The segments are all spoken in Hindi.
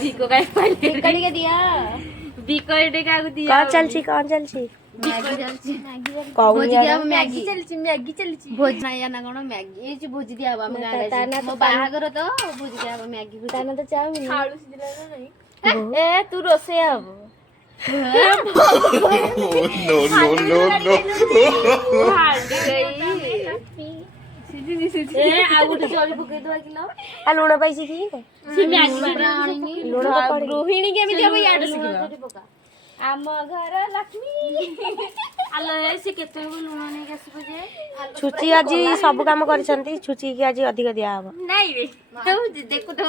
बीको का पहले कड़ी के दिया बीको एटे का दिया कौन चलची कौन चलची मैगी चलची मैगी कौन भोज यार दिया मैगी मैगी चलची भोज ना या ना कोन मैगी ए भोज दिया हम गाड़े मो बाहागर तो भोज दिया हम मैगी ताना तो चाउमिन खाळू दिला ना नाही ए तू रोसे हबो no. हांडी गई ए आ गुटे चोरी पके दवा किलो आ लुण पैसे की सी मैगी लुण तो पड़ी रोहिणी केमिति अब याड सिकिबा आम घर लक्ष्मी आलो से केते लुण नै केसबो जे छुची आज सब काम करछंती छुची की आज अधिक दिया हबो नाही रे तो देखु तो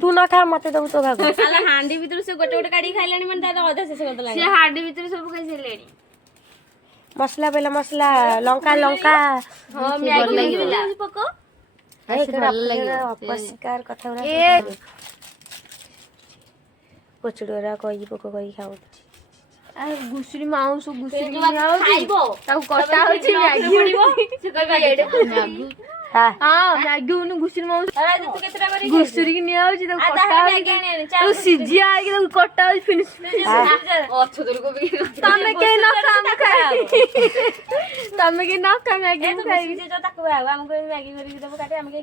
तू न खा मते दबु तो भाग आला हांडी भीतर से गोटे गोटे काडी खाइलानी मन तार अधा शेष करत लागे से हांडी भीतर सब खाइ सेलेनी मसला बेला मसला लंका लंका हां मैगी लागिला पको अपस्कार कथा गुरा पचड़ोरा कही पको कही खाऊ आ गुसरी माउस गुसरी खाइबो ताऊ कटा होची मैगी पड़िबो से कहबा एडे मैगी हां हां मैगी उनु गुसरी माउस अरे तू केतरा बारी गुसरी की निया होची ताऊ कटा मैगी आने तू सिजिया आके ताऊ कटा होची फिनिश अच्छो तोर को भी तमे के ना काम खाई तमे के ना काम मैगी तू खाई जे जो ताको आवा हमको मैगी करी देबो काटे हम के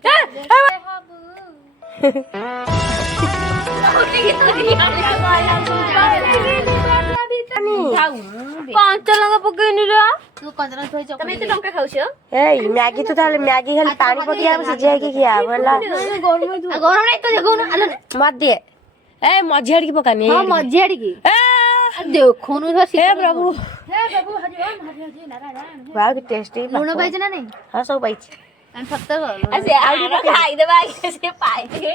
पांच लगा पकेनी रे तू कंदरा थोई चक तमे एते टंका खाउछो ए मैगी तो ताले मैगी खाली पानी पकिया सिझाई की किया बोला गरम नहीं तो देखो ना आलो मत दे ए मझेड़ की पकानी हां मजेड़ी की देखो नु हे प्रभु हे बाबू हरि ओम हरि नारायण वाह की टेस्टी लूण पाइछ ना नहीं हां सब पाइछ एंड फत्तर असे आउडी खाई देबा से पाई दे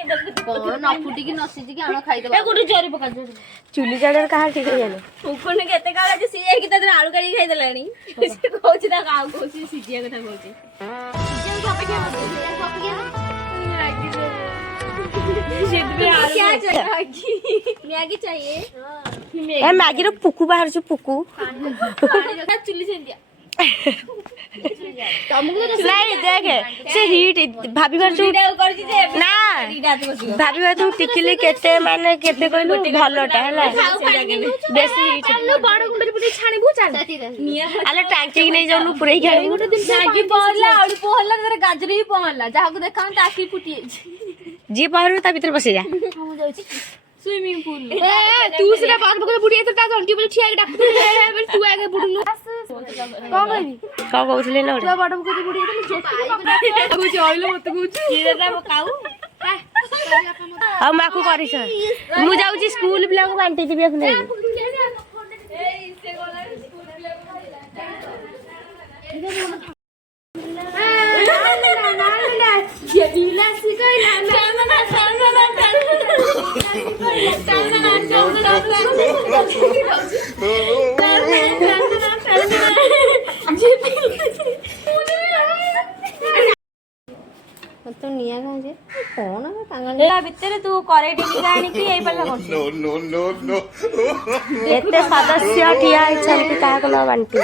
कौन न फुटी की न सिजी की आनो खाई देबा ए गुडी चोरी पका दे चुली जड़र कहा ठीक है जाने उकोन केते काला जे सिए की तदर आलू काडी खाई देलानी से कहउछि ता गाव कहउछि सिजिया कथा कहउछि सिजिया का पे क्या चाहिए मैगी चाहिए ए मैगी रो पुकु बाहर छु पुकु चुली से दिया नहीं देखे से हीट भाभी बार छु ना भाभी बार तू टिकली केते माने केते कहलु भलोटा हला बेसी हीट बड़ गुंडे पुटी छाणीबु चल आले टांकी नहीं जाउनु पुरै खाली मैगी पहला आलू पहला तेरे गाजर भी पहला जाहाको देखाउ ताकी फुटी जी बाहर ता भीतर बसे जा हम जाउछि स्विमिंग पूल ए तू सिरा बात बको बुढ़ी तो ता घंटी बोले छिया के डाक दे तू आगे बुढ़नु कौन कहबी का कहउथले न तू बात बको बुढ़ी तो जोटी को जइलो मत कुछ ये ता काऊ आ माकू करिस मु जाउची स्कूल पिला को बांटी दिबे अपने ये बिलासी कोइला तो निया का जे कौन है पागल एला भितरे तू करे टिकी गाणी की एई पल्ला कोन No. एते सदस्य ठिया छंती का को न बांटी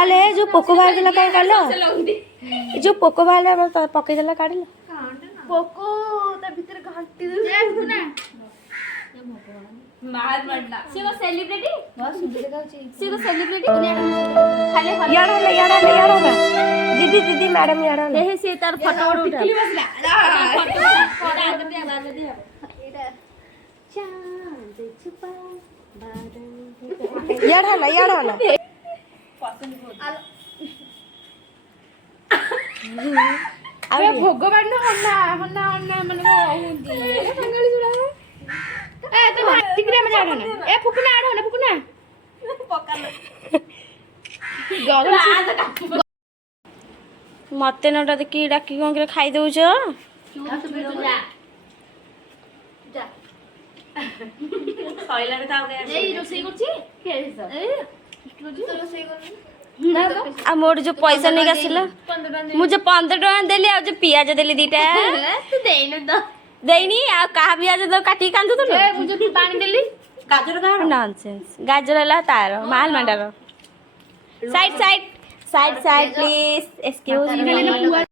अले जो पोको बाहर देला काई कालो जो पोको बाहर में तो पके देला काढलो पोको ता भीतर घंटी दे ना मार मडला से को सेलिब्रिटी बस सुबह गाउची से को सेलिब्रिटी खाली याड़ा दीदी मैडम याड़ा हे से तार फोटो उठा फोटो आदर दे चांद छुपा बादल याड़ा ना अरे भगवान हन्ना माने होंदी संगली जुड़ा ए तो टिकरे में जाडो ना ए फुकना आडो ना फुकना मते नटा देखि डाकी कोन के खाई दउछ सइला रे ताऊ गया ए रोसई करछि के ए रोसई कर आ मोर जो पैसा नहीं आसिला मुझे 15 टका देली आ जो पियाज देली दीटा तू देइनु तो देनी आ कहा पियाज तो काटी कांदु तो ए मुझे पानी देली गाजर का नॉनसेंस गाजर ला तार माल मंडार साइड प्लीज एक्सक्यूज मी